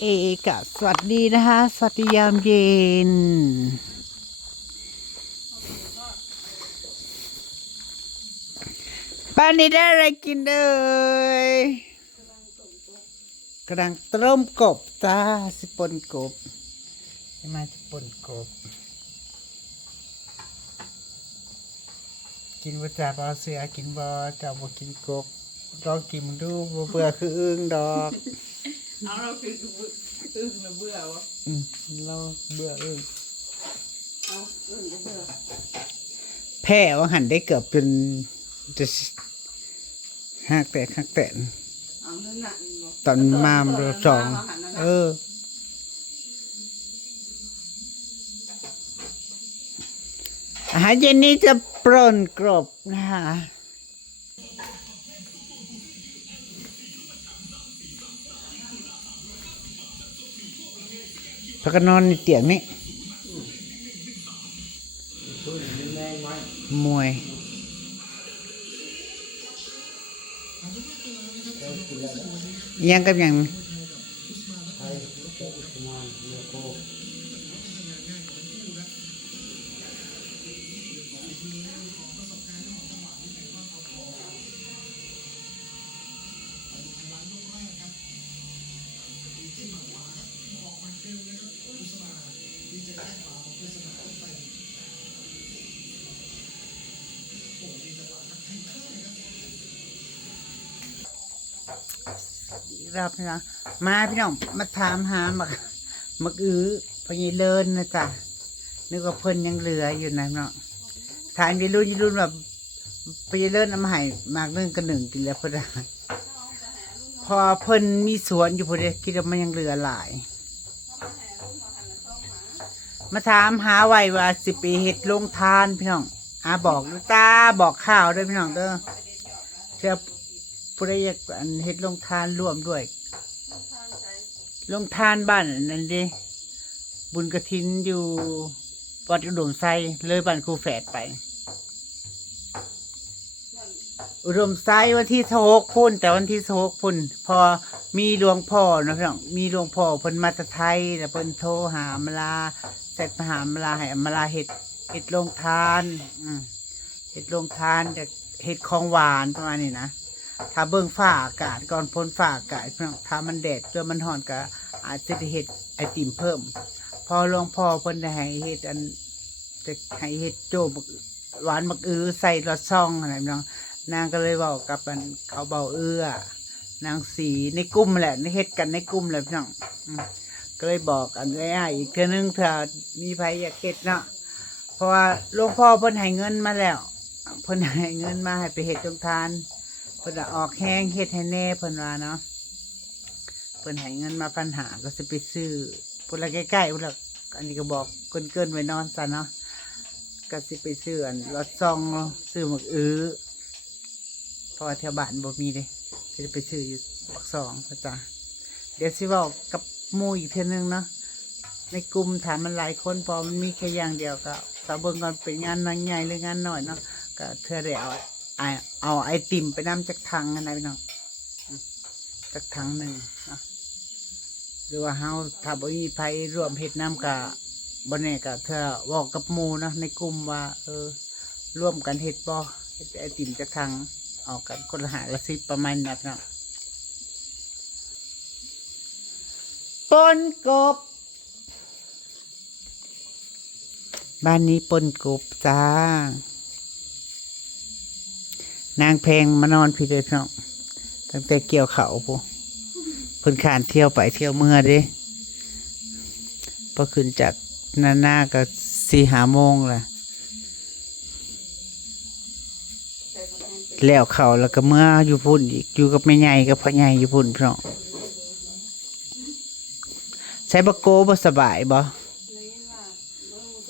เอกะสวัสดีนะคะสวัสดียามเย็นบ้านนี้ได้อะไรกินเลยกำลังต้มกบจ้าสิปนกบจะมาสิปนกบกินบ่จ่าบ่เสือกินบ่จ่าบ่กินกบลองกินดูบ่เบื่อคืออึ้งดอกเอาเราคืออึ้งเราเบื่อวะเราเบื่ออึ้งเอาอึ้งก็เบื่อแพ้ว่าหันได้เกือบเป็นจะหักแตกเอาเนื้อหนักตอนมาสองอาหารเย็นนี้จะปรนกรบนะคะพักกันนอนในเตียงนี้มวยยังกับยังรับนะมาพี่น้องมาถามหามักอื้อพญเลินนะจ๊ะนึกว่าเพิ่นยังเหลืออยู่นะพี่น้องถามยีรุ่นแบบพญเลินเอามาให้มาก1 กับ 1กินแล้วเพิ่นพอเพิ่นมีสวนอยู่พอดีคิดว่ามันยังเหลือหลายมาถามหาไว้ว่าสิไปเฮ็ดโรงทานพี่น้องบอกตาบอกข่าวด้วยพี่น้องเด้อเชื่อผู้ใดอยากเฮ็ดโรงทานร่วมด้วยโรงทานบ้านนั่นดิบุญกฐินอยู่วัดอุดมไซเลยบ้านครูแฝดไปอุดมไซวันที่16พุ่นแต่วันที่16พุ่นพอมีหลวงพ่อนะพี่น้องมีหลวงพ่อเพิ่นมาจากไทยแล้วเพิ่นโทรหาอำลาเสร็จมาหาอำลาให้อำลาเฮ็ดโรงทานเฮ็ดโรงทานจะเฮ็ดของหวานประมาณนี้นะถ้าเบิ่งฟ้าอากาศก่อนพ้นฟ้าอากาศถ้ามันแดดเจอมันร้อนก็อาจจะได้เฮ็ดไอติมเพิ่มพอหลวงพ่อเพิ่นได้ให้เฮ็ดจะให้เฮ็ดโจ้หวานมักอื้อใส่รสช่องอะไรน้องนางก็เลยบอกกับเขาเบานางสีในกลุ่มแหละในเฮ็ดกันในกลุ่มแหละพี่น้องก็เลยบอกง่ายๆอีกเทื่อนึงเผื่อมีใครอยากเฮ็ดเนาะเพราะว่าหลวงพ่อเพิ่นให้เงินมาแล้วเพิ่นให้เงินมาให้ไปเฮ็ดโรงทานเพิ่นออกแห้งเฮ็ดให้แน่เพิ่นว่าเนาะเพิ่นให้เงินมา1,500ก็สิไปซื้อพุ่นละใกล้ๆพุ่นละอันนี้ก็บอกเกินไว้นอนซะเนาะก็สิไปซื้อรถซองซื้อหมึกอื้อเพราะว่าแถวบ้านบ่มีเด้ก็จะไปซื้ออยู่ปักซองพระจ้าเดี๋ยวสิบอกกับหมู่อีกเทื่อนึงเนาะในกลุ่มถามมันหลายคนพอมันมีแค่อย่างเดียวก็ถ้าเบิ่งก่อนเป็นงานน้อยใหญ่หรืองานน้อยเนาะก็เธอได้เอาไอติมไปนำจากถังอะไรพี่น้องจากถังหนึ่งเนาะหรือว่าเฮาถ้าบ่มีไผร่วมเฮ็ดน้ำกับบ่แน่ก็เธอบอกกับหมู่เนาะในกลุ่มว่าร่วมกันเฮ็ดบ่เฮ็ดไอติมจากถังออกกันคนละ50ประมาณนั้นเนาะปนกบบ้านนี้ปนกบจ้านางแพงมานอนพี่เลยพี่น้องตั้งแต่เกี่ยวเขาพวกเพิ่นขานเที่ยวไปเที่ยวเมื่อเด้พอขึ้นจากหน้าก็4-5 โมงละแล้วเขาแล้วก็เมื่ออยู่พุ่นอีกอยู่กับแม่ใหญ่กับพ่อใหญ่อยู่พุ่นพี่น้องใช้บะโกบ่สบายบ่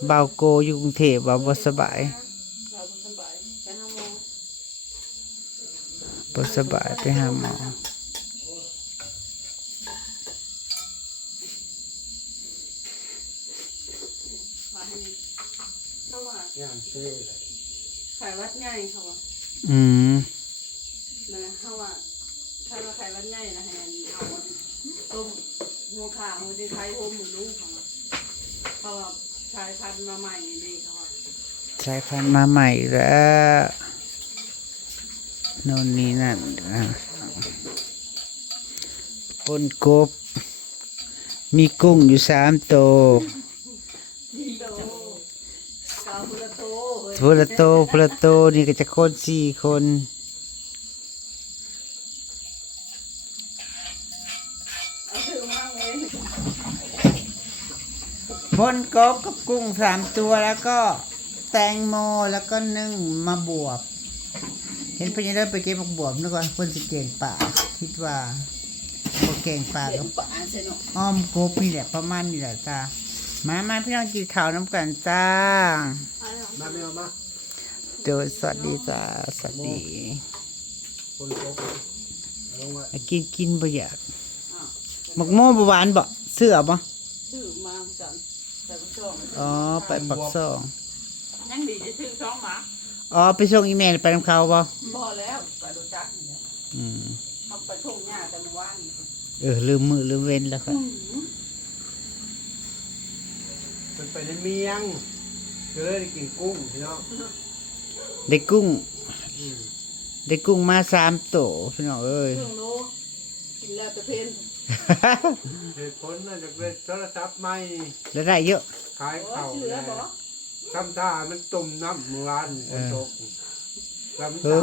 เบาโกอยู่กรุงเทพบ่สบายบ่สบายไปหาหมอไข่วัดใหญ่เขาว่านะเขาว่าถ้าเราไข่วัดใหญ่นะให้เอาต้ม หัวขาหัวที่ไทยโฮมหมูลูกเขาเพราะว่าชายพันธุ์มาใหม่นี่ดีเขาว่า สายพันธุ์มาใหม่แล้วโน่นนี่นั่นนะปนกบ มีกุ้งอยู่3 ตัว ดีโตกาพุระโต พุละโตพุละโตนี่ก็จะคน4 คน เอาถือมาเว้น ปนกบกับกุ้ง3 ตัวแล้วก็แตงโมแล้วก็นึ่งมาบวบ เห็นพญาเดินไปเก็บผักบวบนึกว่าคนสิเก่งป่าคิดว่าพวกเก่งป่า เด็ กั ก บ ป่าใช่เนาะ อ้อมกบนี่แหละประมาณนี่แหละจ้ามาพี่น้องกินข้าวน้ำกันจ้า มาไม่เอามา เดี๋ยวสวัสดีจ้าสวัสดี คนโตลงมา กินบ่อยากหมกโม่บ่หวานบ่เสื้อบ่ ชื่อมาจันแต่ก็ช่อง อ๋อไปปักซอง ยังดีจะชื่อช่องหมา อ๋อไปส่งอีเมลไปนำเขาบ่ พอแล้วไปดูจักเนี่ย อืม เขาไปทุ่งหญ้าแต่เมื่อวานนี่ ลืมมือลืมเว้นแล้วค่ะ เป็นไปในเมียงก็เลยได้กินกุ้งพี่น้อง ได้กุ้ง อืม ได้กุ้งมา3 ตัวพี่น้องเอ้ย เครื่องโลกินแล้วแต่เพน เหตุผลน่าจะเป็นโทรศัพท์ใหม่ แล้วได้เยอะ ขาย โอ้ เข่า ชื่อแล้วบอก ทำท่ามันตุ่มน้ำเมื่อวานฝนตกแล้วมัน เฮ้ ตาย ย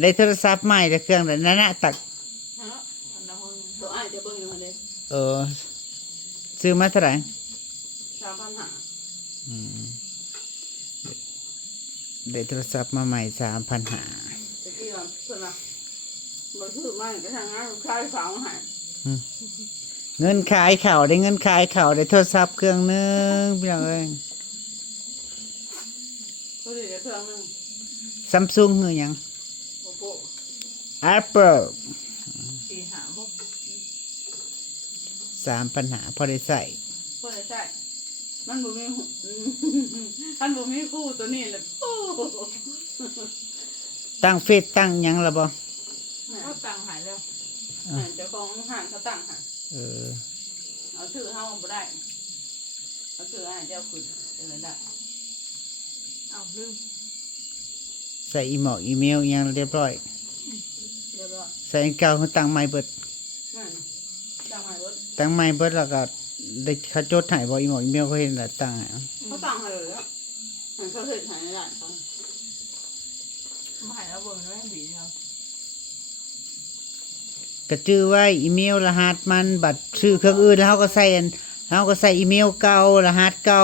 ได้โทรศัพท์ใหม่แต่เครื่องนั้นน่ะตัก ฮะตัวอ้ายจะเบิ่งอยู่คนเดียว เออซื้อมาเท่าไหร่ 3,500 อืมได้โทรศัพท์มาใหม่3,500 ตะกี้ว่าเพิ่นว่าบ่ซื้อมาก็ทางนั้นขายฝากมาให้ เงินขายข่าวได้เงินขายข่าวได้โทรศัพท์เครื่องนึงพี่น้องเอ้ย ก็สิได้เครื่องนึง ซัมซุงคือหยัง โอ้โห Apple สี่หาบ่ 3,500พอได้ใส่ บ่ได้ใช้มันบ่มีหูมันบ่มีคู่ตัวนี้แหละโอ้ ตั้งเฟซตั้งหยังละบ่ เขาตั้งให้แล้วเจ้าของห้างเขาตั้งให้ เออ เอาชื่อเฮาบ่ได้เอาชื่ออ้ายเจ้าขึ้นได้ได้เอาลืม ใส่อีเมลอิหยังเรียบร้อย เรียบร้อย ใส่อันเก่าเขาตั้งใหม่เบิด นั่นตั้งให้เบิด ตั้งใหม่เบิดแล้วก็ได้เขาจดให้บ่อีเมลเขาเห็นแล้วตั้งให้ เขาตั้งให้เลยแล้วเขาเฮ็ดให้ได้เขาไม่ให้เราเบิ่งด้วยดีเนาะ ก็ชื่อไว้อีเมลรหัสมันบัตรชื่อเครื่องอื่นแล้วเขาก็ใส่อันเขาก็ใส่อีเมลเก่ารหัสเก่า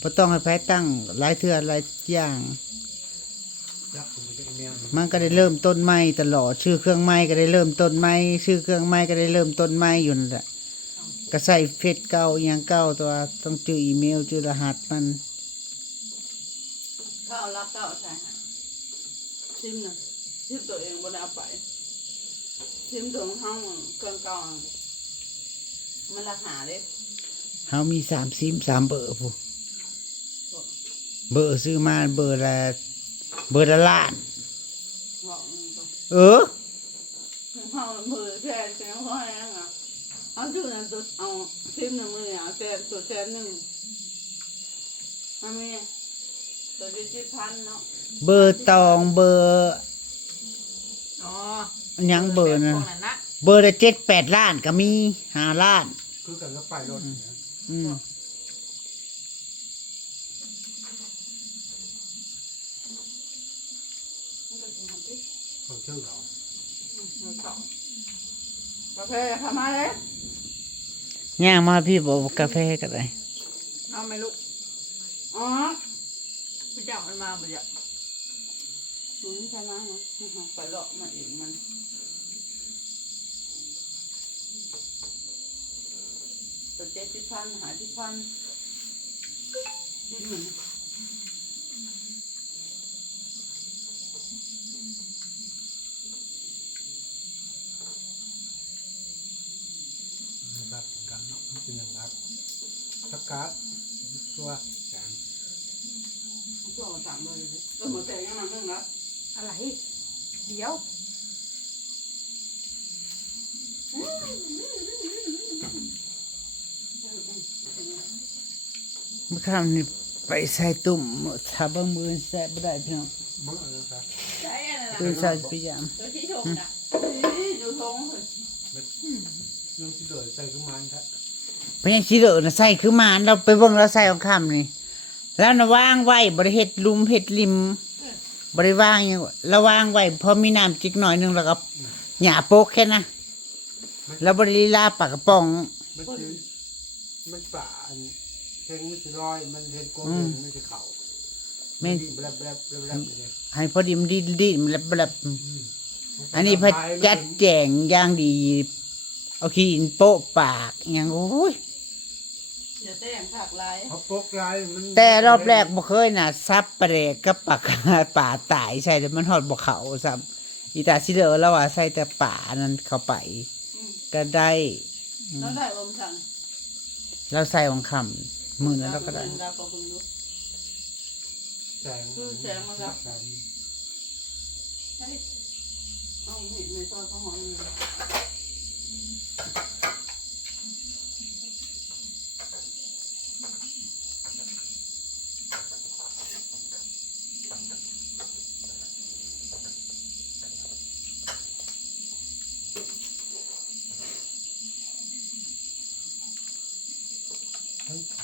บ่ต้องให้ไผตั้งหลายเทื่อหลายอย่าง ยักษ์ผมจะเมียง มันก็ได้เริ่มต้นใหม่ตลอดชื่อเครื่องใหม่ก็ได้เริ่มต้นใหม่ชื่อเครื่องใหม่ก็ได้เริ่มต้นใหม่อยู่นั่นแหละก็ใส่เฟซเก่าอหย่างเก่าตัวต้องชื่ออีเมลชื่อรหัสมัน เขาเอารับเก้าใช่ฮะทิมนะทิมตัวเองบ่ได้เอาไปทิมตัวของเฮาเครื่องเก่ามันราคาเด้ เฮามี3 เบอร์ผู้เบอร์ซื้อมาเบอร์ละล้าน เหาะมันก็ เออ เฮามือแซ่แซ่ห้อยนั่นอ่ะเอาชื่อนั้นตัวเอาทิมน่ะมืออ่ะแซ่ตัวแซ่หนึงมันมีตัว7,000เนาะ เบอร์ตองเบอร์ อ๋อ หยังเบอร์นะ พวกนั้นนะ เบอร์ละ7-8 ล้านก็มี5 ล้าน คือกันก็ไปรถ อืม มันก็สิทำติ ของชื่อเขา มันเก่าโอเคทำมาเลย ย่างมาพี่บอกกาแฟก็ได้ เอาไหมลูกอ๋อพี่เจ้ามันมาบ่อยากใช่ไหมนะไปหลอกมาเองมันตัว70,000หา10,000นี่มัน นะครับกันเนาะมันเป็นอย่างนั้นสกัดตัวแกง พวกมันสั่งเลยก็หมดแต่ยังมาเรื่องละอะไร เดี๋ยว เมื่อค่ำนี่ไปใส่ตุ่มถ้าเบิ่งมือแซ่บบ่ได้พี่น้อง เมื่อนะครับ ใช่อะไรล่ะ ตื่นเช้าไปยาม ตัวที่ชมน่ะดูทงเลย น้องที่เหลือใส่ขึ้นมาครับ เพราะยังสิเหลือน่ะใส่คือหมานเราไปเบิ่งเราใส่ของค่ำนี่แล้วน่ะวางไว้บ่ได้เฮ็ดลุมเฮ็ดริมบ่ได้วางหยังระวางไว้พอมีน้ำจิกหน่อยหนึงแล้วก็หญ้าโปกแค่นะแล้วบ่ได้ลีลาปากกระป๋อง มันคือมันป่าอันเช่นมันจะลอยมันเห็นกลมมันจะเข่า แม่น ดีแบบเนี่ย ให้พอดีมันดีๆมันแบบอันนี้พระจัดแจงอย่างดี เอาขี้อินโปะปากอหย่างโอ้ย อย่าแต่งผักลาย เขาปกลายมัน แต่รอบแรกบ่เคยน่ะซับปลาแดกกับปากป่าตายใช่แต่มันฮอดบ่เข้าซ้ำอีตาสิเด้อแล้วว่าใส่แต่ป่านั้นเข้าไป ก็ได้ แล้วได้อมสั่ง แล้วใส่ของคำมื้อนั้นเราก็ได้ เราก็เพิ่งรู้ แสง คือแสงมาครับเอาเห็ดในซอยข้าวหอมนี่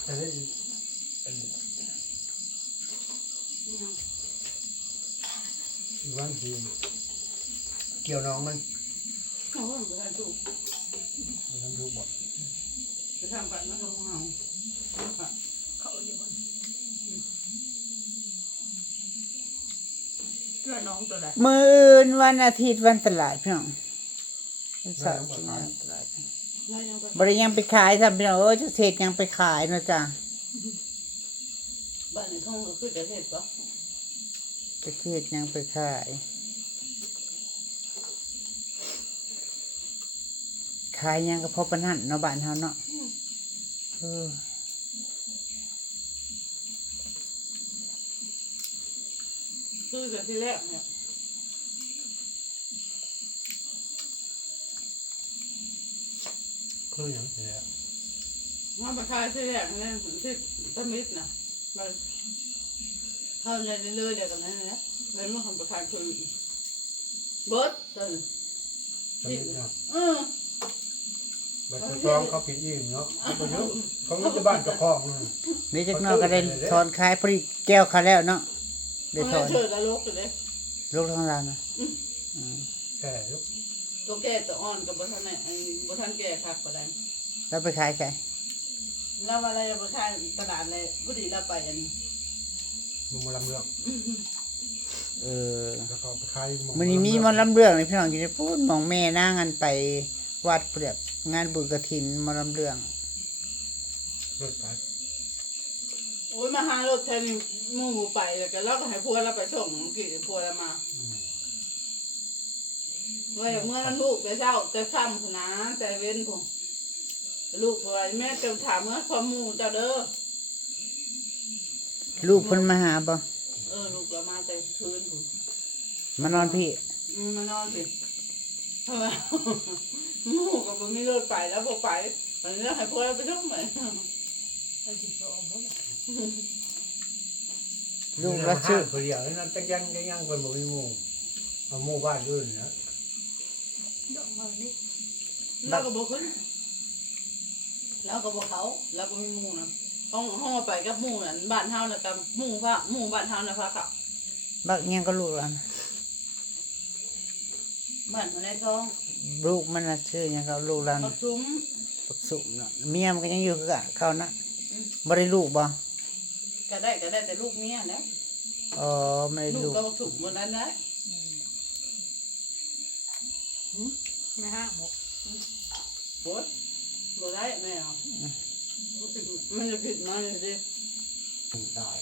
จะได้ นี่นะ วันทีเกี่ยวน้องมัน โอ้ยไม่ถูก มันทำทุกบอก จะทำปัดมันลงเฮาเขาอยู่บนเพื่อน้องตัวใด มื้ออื่นวันอาทิตย์วันตลาดพี่น้องวันเสาร์ที่งานตลาด แล้วยังไป บ่ได้ยังไปขายซ้ำพี่น้องจะเสร็จยังไปขายเนาะจ้ะ บ้านในท้องก็คือจะเห็ดปะ จะเทศยังไปขายขายยังก็พอปานนั้นเนาะบ้านเฮาเนาะเออ คือจะที่แรกเนี่ย คืออย่างเงี้ย มาประทายที่แรกเนี่ยที่ต้นมิตรนะมันเข้าใจเรื่อยๆเดี๋ยวกันนั้นนะเลยเมื่อคนประทายคือเบิร์ดต้น ตอนนี้เนาะ เออ บัตรจองเขาผิดอิ่มเนาะเขาเยอะเขาไม่จะบ้านเจ้าของ นี่จักหน้อยก็ได้ถอนขายพอดีแก้วเขาแล้วเนาะได้ มัน ถอน เชิดละลกเลย ลูกทางร้านนะ แก่ยุก ตัวแก่ตัวอ่อนกับบัทันเนี่ยบัทันแก่คักก็ได้ แล้วไปขายใส่ แล้วอะไรบัทันตลาดเลยผู้ดีเราไปอัน มึงมาลำเรื่อง เออ แล้วก็ไปขาย มื้อนี้มีหมอลำเรื่องนี่พี่น้องอยู่ได้พูดหมองแม่นางกันไปวัดเปรียบงานบุญกฐินหมอลำเรื่อง รถไป โอ้ยมาหารถแทนหมู่ไปแล้วก็เราก็ให้พวกเราไปส่งกี่พวกเรามาเมื่อนั้นลูกไปเช้าแต่ค่ำขนาดแต่เว้นผมลูกพอแม่จะถามเมื่อความหมู่เจ้าเด้อ ลูกเพิ่นมาหาบ่ ลูกเรามาแต่คืนผม มานอนพี่ มานอนสิเพราะว่าหมู่กับผมมีรถไปแล้วพอไปตอนนี้เราให้พวกเราไปส่งไหม ลูกละชื่อ เดียวนั่นจังยังเป็นบ่มีหมู่เอาหมู่บ้านอื่นนะ เราก็บอกขึ้นเราก็บอกเขาเราก็มีหมู่นะห้องไปกับหมู่นั่นบ้านเฮานะกับหมู่บ้านเฮานะพะเขา บักยังก็ลูกละ บ้านมาในท้อง ลูกมันน่ะชื่อหยังเขาลูกละ ปักซุ้ม ปักสุมเนาะเมียมันก็ยังอยู่คือกันเขานะบ่ได้ลูกบ่ ก็ได้แต่ลูกเมียนะ อ๋อไม่ได้ ลู ลู ก ก ก็ปักซุ้มบนนั้นนะ ไม่ห้าหมก โอ๊ยบ่ได้แม่เอามันจะผิดมาเลยดิ ตาย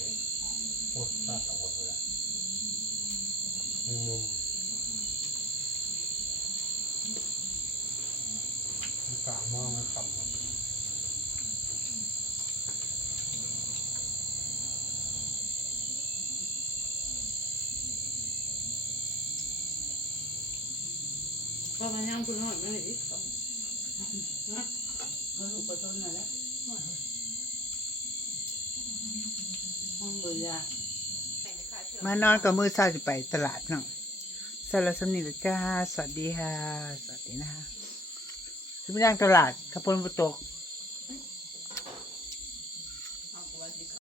ปวดตัดออกเลยมุมกลางมองมันขับพอมันยังพูดน้อยมันอีก เอาลูกกระทุนหน่อยแล้วห้องเบื่อ มานอนกับมือเช้าจะไปตลาดเนาะสารบสำนีละจ้าสวัสดีค่ะ สวัสดีนะคะที่ไปนั่งตลาดขบวนประตก